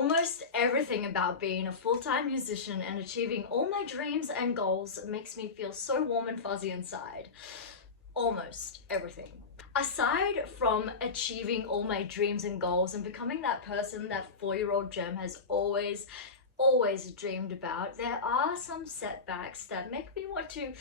Almost everything about being a full-time musician and achieving all my dreams and goals makes me feel so warm and fuzzy inside. Almost everything. Aside from achieving all my dreams and goals and becoming that person that 4-year-old Jem has always dreamed about, there are some setbacks that make me want to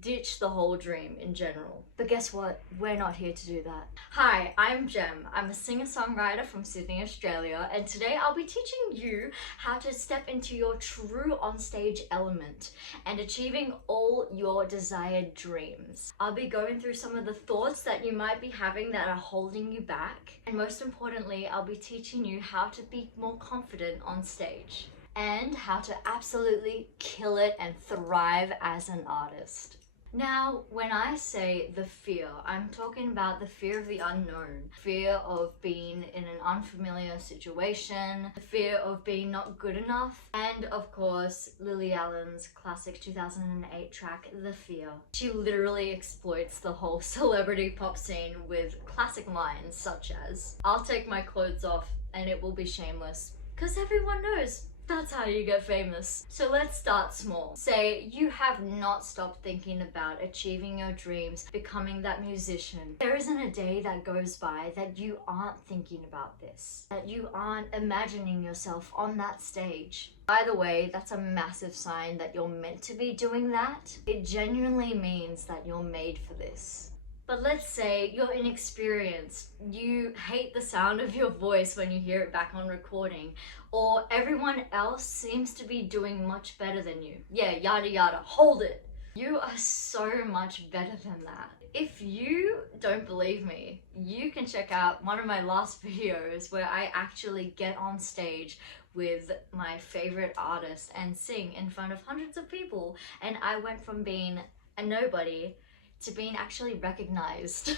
ditch the whole dream in general. But guess what? We're not here to do that. Hi, I'm Jem. I'm a singer-songwriter from Sydney, Australia, and today I'll be teaching you how to step into your true onstage element and achieving all your desired dreams. I'll be going through some of the thoughts that you might be having that are holding you back, and most importantly, I'll be teaching you how to be more confident on stage and how to absolutely kill it and thrive as an artist. Now, when I say the fear, I'm talking about the fear of the unknown, fear of being in an unfamiliar situation, the fear of being not good enough, and of course, Lily Allen's classic 2008 track, The Fear. She literally exploits the whole celebrity pop scene with classic lines such as, "I'll take my clothes off and it will be shameless," because everyone knows that's how you get famous. So let's start small. Say you have not stopped thinking about achieving your dreams, becoming that musician. There isn't a day that goes by that you aren't thinking about this, that you aren't imagining yourself on that stage. By the way, that's a massive sign that you're meant to be doing that. It genuinely means that you're made for this. But let's say you're inexperienced, you hate the sound of your voice when you hear it back on recording, or everyone else seems to be doing much better than you. Yeah, yada yada, hold it. You are so much better than that. If you don't believe me, you can check out one of my last videos where I actually get on stage with my favorite artist and sing in front of hundreds of people, and I went from being a nobody to being actually recognized.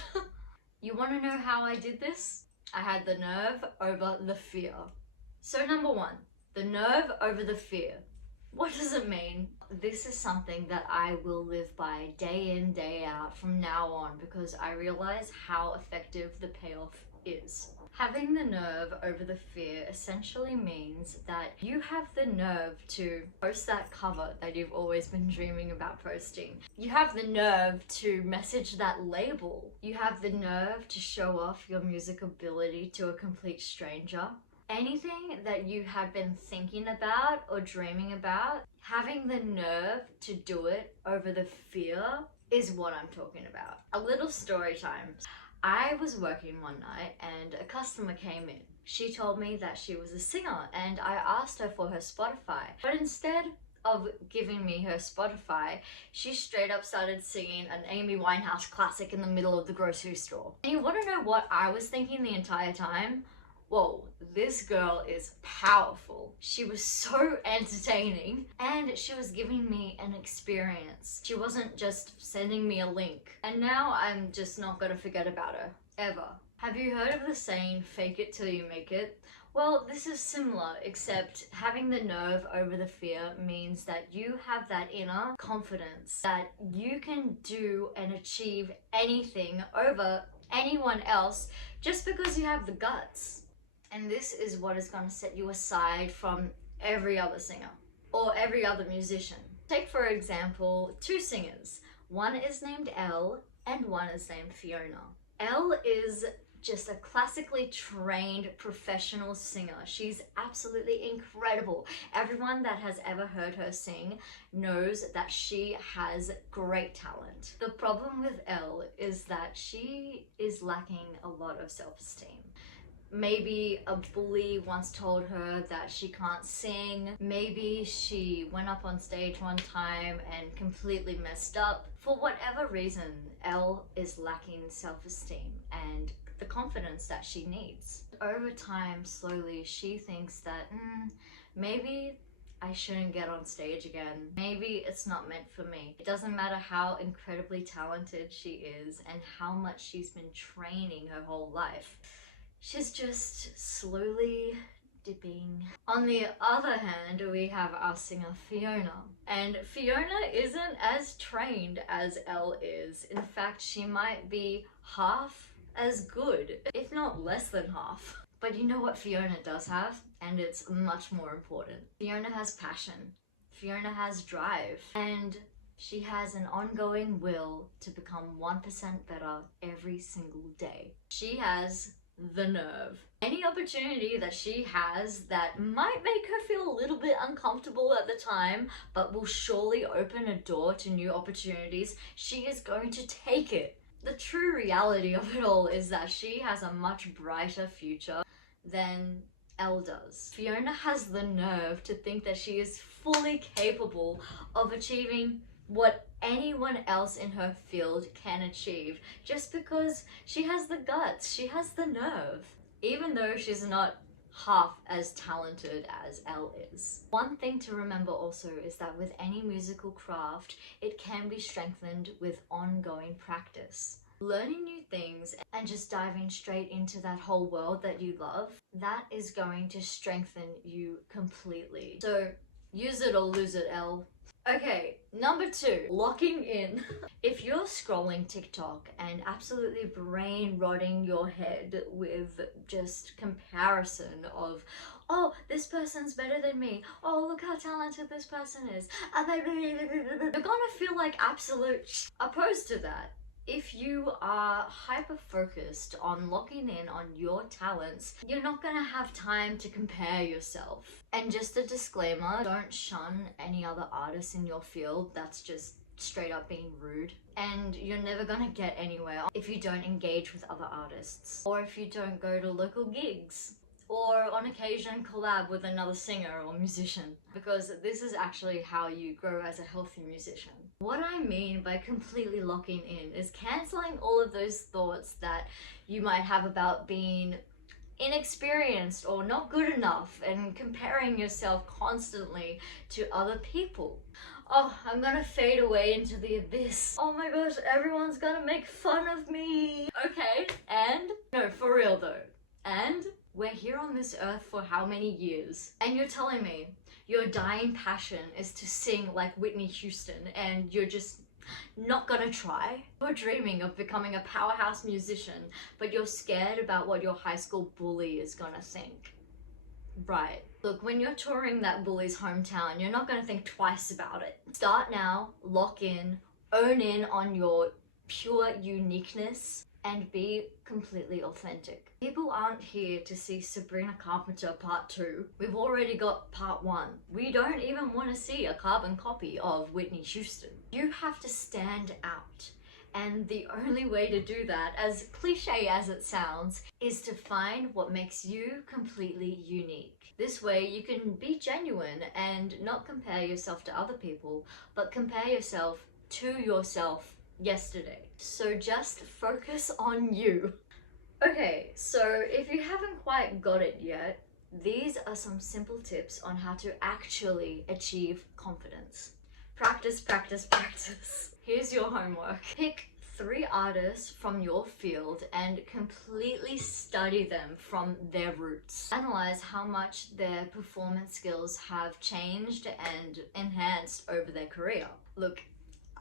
You want to know how I did this? I had the nerve over the fear. So number one, the nerve over the fear. What does it mean? This is something that I will live by day in, day out from now on, because I realize how effective the payoff is. Having the nerve over the fear essentially means that you have the nerve to post that cover that you've always been dreaming about posting. You have the nerve to message that label. You have the nerve to show off your music ability to a complete stranger. Anything that you have been thinking about or dreaming about, having the nerve to do it over the fear is what I'm talking about. A little story time. I was working one night and a customer came in. She told me that she was a singer and I asked her for her Spotify. But instead of giving me her Spotify, she straight up started singing an Amy Winehouse classic in the middle of the grocery store. And you want to know what I was thinking the entire time? Whoa, this girl is powerful. She was so entertaining and she was giving me an experience. She wasn't just sending me a link. And now I'm just not gonna forget about her, ever. Have you heard of the saying, fake it till you make it? Well, this is similar, except having the nerve over the fear means that you have that inner confidence that you can do and achieve anything over anyone else just because you have the guts. And this is what is going to set you aside from every other singer or every other musician. Take, for example, two singers. One is named Elle and one is named Fiona. Elle is just a classically trained professional singer. She's absolutely incredible. Everyone that has ever heard her sing knows that she has great talent. The problem with Elle is that she is lacking a lot of self-esteem. Maybe a bully once told her that she can't sing. Maybe she went up on stage one time and completely messed up. For whatever reason, Elle is lacking self-esteem and the confidence that she needs. Over time, slowly, she thinks that maybe I shouldn't get on stage again. Maybe it's not meant for me. It doesn't matter how incredibly talented she is and how much she's been training her whole life. She's just slowly dipping. On the other hand, we have our singer Fiona. And Fiona isn't as trained as Elle is. In fact, she might be half as good, if not less than half. But you know what Fiona does have? and it's much more important. Fiona has passion, Fiona has drive, and she has an ongoing will to become 1% better every single day. She has the nerve. Any opportunity that she has that might make her feel a little bit uncomfortable at the time, but will surely open a door to new opportunities, she is going to take it. The true reality of it all is that she has a much brighter future than Elle does. Fiona has the nerve to think that she is fully capable of achieving what anyone else in her field can achieve, just because she has the guts, she has the nerve, even though she's not half as talented as Elle is. One thing to remember also is that with any musical craft, it can be strengthened with ongoing practice. Learning new things and just diving straight into that whole world that you love, that is going to strengthen you completely. So use it or lose it, Elle. Okay, number 2, locking in. If you're scrolling TikTok and absolutely brain rotting your head with just comparison of, oh, this person's better than me, oh, look how talented this person is, you're gonna feel like absolute opposed to that. If you are hyper-focused on locking in on your talents, you're not gonna have time to compare yourself. And just a disclaimer, don't shun any other artists in your field. That's just straight up being rude. And you're never gonna get anywhere if you don't engage with other artists, or if you don't go to local gigs, or on occasion collab with another singer or musician, because this is actually how you grow as a healthy musician. What I mean by completely locking in is cancelling all of those thoughts that you might have about being inexperienced or not good enough and comparing yourself constantly to other people. Oh, I'm gonna fade away into the abyss. Oh my gosh, everyone's gonna make fun of me. Okay, and no, for real though. And we're here on this earth for how many years? And you're telling me your dying passion is to sing like Whitney Houston and you're just not gonna try? You're dreaming of becoming a powerhouse musician, but you're scared about what your high school bully is gonna think. Right. Look, when you're touring that bully's hometown, you're not gonna think twice about it. Start now, lock in, own in on your pure uniqueness, and be completely authentic. People aren't here to see Sabrina Carpenter Part 2. We've already got Part 1. We don't even want to see a carbon copy of Whitney Houston. You have to stand out. And the only way to do that, as cliche as it sounds, is to find what makes you completely unique. This way you can be genuine and not compare yourself to other people, but compare yourself to yourself yesterday. So just focus on you. Okay, so if you haven't quite got it yet, these are some simple tips on how to actually achieve confidence. Practice, practice, practice. Here's your homework. Pick 3 artists from your field and completely study them from their roots. Analyze how much their performance skills have changed and enhanced over their career. Look,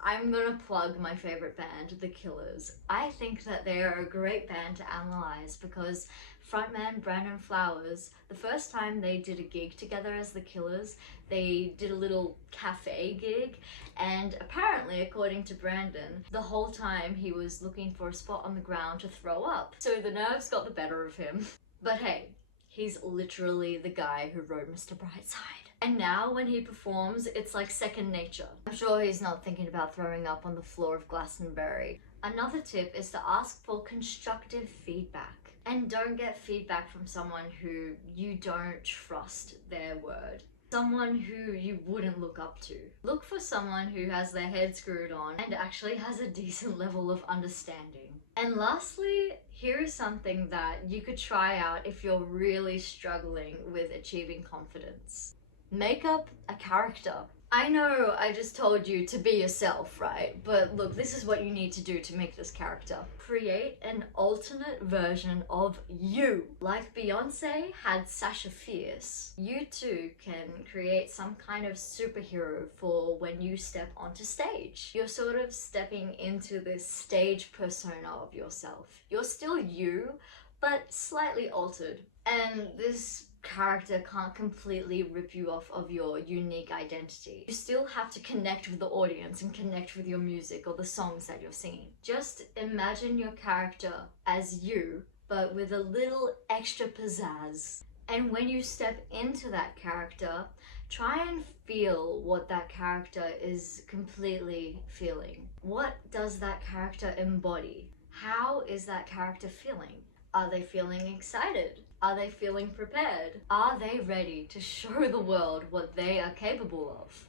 I'm gonna plug my favorite band, The Killers. I think that they are a great band to analyze because frontman Brandon Flowers, the first time they did a gig together as The Killers, they did a little cafe gig, and apparently, according to Brandon, the whole time he was looking for a spot on the ground to throw up. So the nerves got the better of him. But hey, he's literally the guy who wrote Mr. Brightside. And now when he performs, it's like second nature. I'm sure he's not thinking about throwing up on the floor of Glastonbury. Another tip is to ask for constructive feedback. And don't get feedback from someone who you don't trust their word. Someone who you wouldn't look up to. Look for someone who has their head screwed on and actually has a decent level of understanding. And lastly, here is something that you could try out if you're really struggling with achieving confidence. Make up a character. I know I just told you to be yourself, right? But look, this is what you need to do to make this character. Create an alternate version of you. Like Beyonce had Sasha Fierce, you too can create some kind of superhero for when you step onto stage. You're sort of stepping into this stage persona of yourself. You're still you, but slightly altered. And this character can't completely rip you off of your unique identity. You still have to connect with the audience and connect with your music or the songs that you're singing. Just imagine your character as you, but with a little extra pizzazz. And when you step into that character, try and feel what that character is completely feeling. What does that character embody? How is that character feeling? Are they feeling excited? Are they feeling prepared? Are they ready to show the world what they are capable of?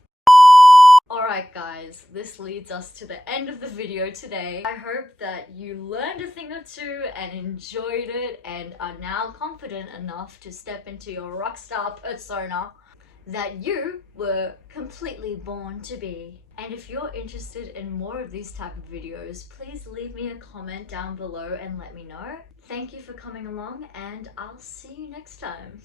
Alright guys, this leads us to the end of the video today. I hope that you learned a thing or two and enjoyed it and are now confident enough to step into your rockstar persona that you were completely born to be. And if you're interested in more of these type of videos, please leave me a comment down below and let me know. Thank you for coming along, and I'll see you next time.